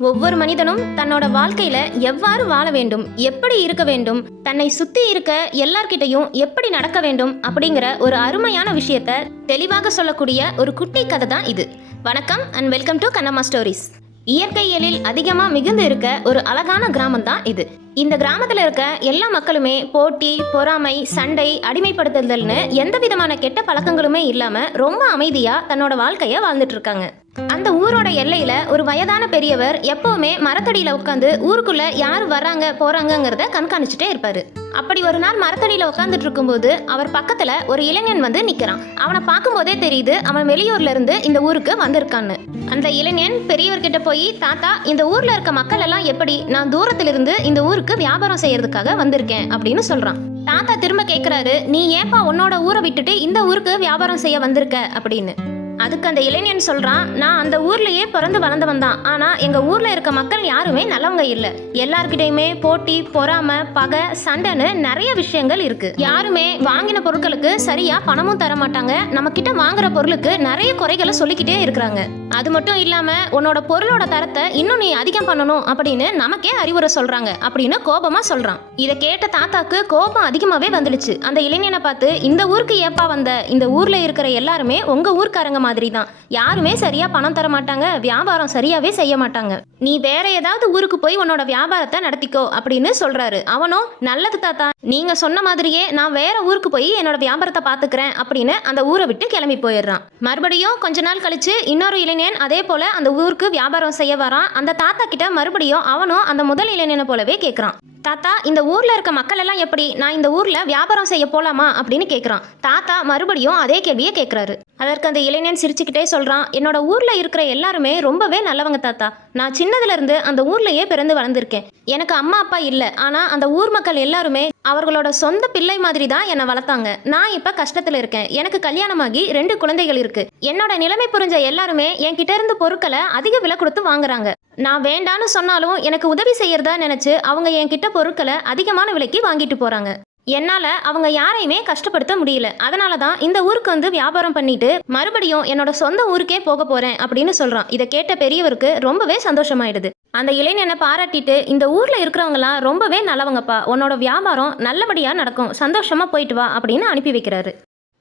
ஒவ்வொரு மனிதனும் தன்னோட வாழ்க்கையில எவ்வாறு வாழ வேண்டும் எப்படி இருக்க வேண்டும் தன்னை சுத்தி இருக்க எல்லார்கிட்டையும் எப்படி நடக்க வேண்டும் அப்படிங்கிற ஒரு அருமையான விஷயத்த தெளிவாக சொல்லக்கூடிய ஒரு குட்டி கதை தான் இது. வணக்கம் and welcome to Kannamma stories இயற்கையியலில் அதிகமா மிகுந்து இருக்க ஒரு அழகான கிராமம் தான் இது. இந்த கிராமத்துல இருக்க எல்லா மக்களுமே போட்டி பொறாமை சண்டை அடிமைப்படுத்துதல்னு எந்த விதமான கெட்ட பழக்கங்களுமே இல்லாம ரொம்ப அமைதியா தன்னோட வாழ்க்கைய வாழ்ந்துட்டு இருக்காங்க. அந்த ஊரோட எல்லையில ஒரு வயதான பெரியவர் எப்பவுமே மரத்தடியில உட்காந்து ஊருக்குள்ள யார் வர்றாங்க போறாங்கங்கிறத கண்காணிச்சுட்டே இருப்பாரு. அப்படி ஒரு நாள் மரத்தடியில உட்காந்துட்டு இருக்கும்போது அவர் பக்கத்துல ஒரு இளைஞன் வந்து நிக்கிறான். அவனை பார்க்கும்போதே தெரியுது அவன் வெளியூர்ல இருந்து இந்த ஊருக்கு வந்திருக்கான்னு. அந்த இளைஞன் பெரியவர்கிட்ட போய் தாத்தா இந்த ஊர்ல இருக்க மக்கள் எல்லாம் எப்படி நான் தூரத்திலிருந்து இந்த ஊருக்கு வியாபாரம் செய்யறதுக்காக வந்திருக்கேன் அப்படின்னு சொல்றான். தாத்தா திரும்ப கேக்குறாரு நீ ஏன்பா உன்னோட ஊரை விட்டுட்டு இந்த ஊருக்கு வியாபாரம் செய்ய வந்திருக்க? அப்படின்னு. அதுக்கு அந்த இளைஞன் சொல்கிறான் நான் அந்த ஊர்லேயே பிறந்து வளர்ந்தவன் தான். ஆனால் எங்கள் ஊரில் இருக்க மக்கள் யாருமே நல்லவங்க இல்லை. எல்லார்கிட்டையுமே போட்டி பொறாம பகை சண்டைன்னு நிறைய விஷயங்கள் இருக்குது யாருமே வாங்கின பொருட்களுக்கு சரியாக பணமும் தர மாட்டாங்க. நம்ம கிட்ட வாங்குற பொருளுக்கு நிறைய குறைகளை சொல்லிக்கிட்டே இருக்கிறாங்க. அது மட்டும் இல்லாமல் உன்னோட பொருளோட தரத்தை இன்னும் நீ அதிகம் பண்ணணும் அப்படின்னு நமக்கே அறிவுரை சொல்கிறாங்க அப்படின்னு கோபமாக சொல்கிறான் இதை கேட்ட தாத்தாக்கு கோபம் அதிகமாகவே வந்துடுச்சு. அந்த இளைஞனை பார்த்து இந்த ஊருக்கு ஏப்பா வந்த? இந்த ஊரில் இருக்கிற எல்லாருமே உங்கள் ஊர்க்காரங்க மாதிரி தான் யாருமே சரியா பணம் தர மாட்டாங்க. வியாபாரம் சரியாவே செய்ய மாட்டாங்க. நீ வேற ஏதாவது ஊருக்கு போய் உன்னோட வியாபாரத்தை நடத்திக்கோ அப்படின்னு சொல்றாரு. அவனும் நல்லது தாத்தா நீங்க சொன்ன மாதிரியே நான் வேற ஊருக்கு போய் என்னோட வியாபாரத்தை பாத்துக்கிறேன் அப்படின்னு அந்த ஊரை விட்டு கிளம்பி போயிடுறான். மறுபடியும் கொஞ்ச நாள் கழிச்சு இன்னொரு இளைஞன் அதே போல அந்த ஊருக்கு வியாபாரம் செய்ய வரான். அந்த தாத்தா கிட்ட மறுபடியும் அவனும் அந்த முதல் இளைஞனை போலவே கேட்குறான் தாத்தா இந்த ஊரில் இருக்க மக்கள் எல்லாம் எப்படி? நான் இந்த ஊரில் வியாபாரம் செய்ய போலாமா? அப்படின்னு கேட்குறான் தாத்தா மறுபடியும் அதே கேள்வியை கேட்குறாரு அதற்கு அந்த இளைஞன் சிரிச்சுக்கிட்டே சொல்கிறான் என்னோட ஊரில் இருக்கிற எல்லாருமே ரொம்பவே நல்லவங்க தாத்தா. நான் சின்னதுலேருந்து அந்த ஊர்லேயே பிறந்து வளர்ந்துருக்கேன். எனக்கு அம்மா அப்பா இல்லை. ஆனால் அந்த ஊர் மக்கள் எல்லாருமே அவர்களோட சொந்த பிள்ளை மாதிரி தான் என்னை வளர்த்தாங்க. நான் இப்போ கஷ்டத்தில் இருக்கேன். எனக்கு கல்யாணமாகி ரெண்டு குழந்தைகள் இருக்கு. என்னோட நிலைமை புரிஞ்ச எல்லாருமே என்கிட்ட இருந்து பொருட்களை அதிக விலை கொடுத்து வாங்குறாங்க. நான் வேண்டான்னு சொன்னாலும் எனக்கு உதவி செய்யறதா நினைச்சு அவங்க என்கிட்ட பொருட்களை அதிகமான விலைக்கு வாங்கிட்டு போறாங்க. என்னால் அவங்க யாரையுமே கஷ்டப்படுத்த முடியல. அதனால தான் இந்த ஊருக்கு வந்து வியாபாரம் பண்ணிட்டு மறுபடியும் என்னோட சொந்த ஊருக்கே போக போகிறேன் அப்படின்னு சொல்கிறான் இதை கேட்ட பெரியவருக்கு ரொம்பவே சந்தோஷமாயிடுது. அந்த இளைஞனை பாராட்டிட்டு இந்த ஊரில் இருக்கிறவங்களாம் ரொம்பவே நல்லவங்கப்பா. உன்னோட வியாபாரம் நல்லபடியாக நடக்கும். சந்தோஷமாக போயிட்டு வா. அப்படின்னு அனுப்பி வைக்கிறாரு.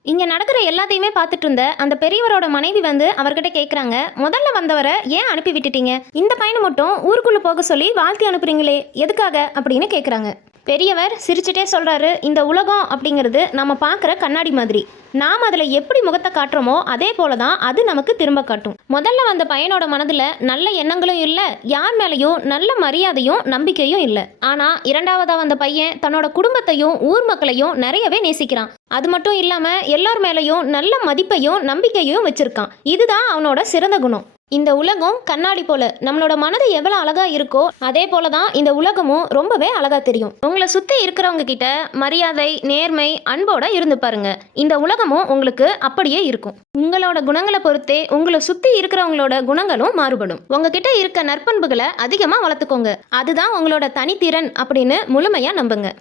இங்கே நடக்கிற எல்லாத்தையுமே பார்த்துட்டு இருந்த அந்த பெரியவரோட மனைவி வந்து அவர்கிட்ட கேட்குறாங்க முதல்ல வந்தவரை ஏன் அனுப்பி விட்டுட்டீங்க? இந்த பையனை மட்டும் ஊருக்குள்ளே போக சொல்லி வாழ்த்தி அனுப்புறீங்களே எதுக்காக? அப்படின்னு கேட்குறாங்க பெரியவர் சிரிச்சுட்டே சொல்கிறாரு இந்த உலகம் அப்படிங்கிறது நம்ம பார்க்குற கண்ணாடி மாதிரி. நாம் அதில் எப்படி முகத்தை காட்டுறோமோ அதே போல தான் அது நமக்கு திரும்ப காட்டும். முதல்ல வந்த பையனோட மனதில் நல்ல எண்ணங்களும் இல்லை யார் மேலேயும் நல்ல மரியாதையும் நம்பிக்கையும் இல்லை. ஆனால் இரண்டாவதாக வந்த பையன் தன்னோட குடும்பத்தையும் ஊர் மக்களையும் நிறையவே நேசிக்கிறான். அது மட்டும் இல்லாமல் எல்லார் மேலேயும் நல்ல மதிப்பையும் நம்பிக்கையும் வச்சுருக்கான். இதுதான் அவனோட சிறந்த குணம். இந்த உலகம் கண்ணாடி போல. நம்மளோட மனது எவ்வளோ அழகா இருக்கோ அதே போல தான் இந்த உலகமும் ரொம்பவே அழகா தெரியும். உங்களை சுத்தி இருக்கிறவங்க கிட்ட மரியாதை நேர்மை அன்போட இருந்து பாருங்க. இந்த உலகமும் உங்களுக்கு அப்படியே இருக்கும். உங்களோட குணங்களை பொறுத்தே உங்களை சுத்தி இருக்கிறவங்களோட குணங்களும் மாறுபடும். உங்ககிட்ட இருக்க நற்பண்புகளை அதிகமாக வளர்த்துக்கோங்க. அதுதான் உங்களோட தனித்திறன் அப்படின்னு முழுமையா நம்புங்க.